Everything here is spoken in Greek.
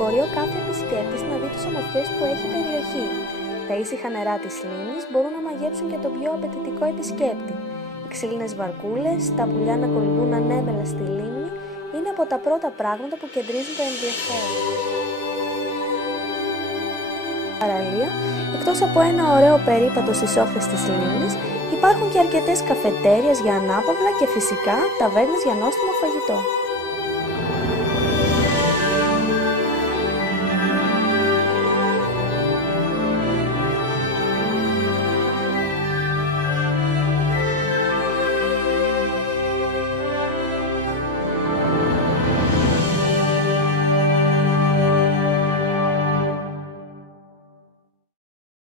μπορεί ο κάθε επισκέπτης να δει τις ομορφιές που έχει η περιοχή. Τα ήσυχα νερά της λίμνης μπορούν να μαγεύσουν και τον πιο απαιτητικό επισκέπτη. Οι ξύλινες βαρκούλες, τα πουλιά να κολυμπούν ανέμελα στη λίμνη είναι από τα πρώτα πράγματα που κεντρίζουν το ενδιαφέρον. Παραλία, εκτός από ένα ωραίο περίπατο στις όχθες της λίμνης, υπάρχουν και αρκετές καφετέριες για ανάπαυλα και φυσικά ταβέρνες για νόστιμο φαγητό.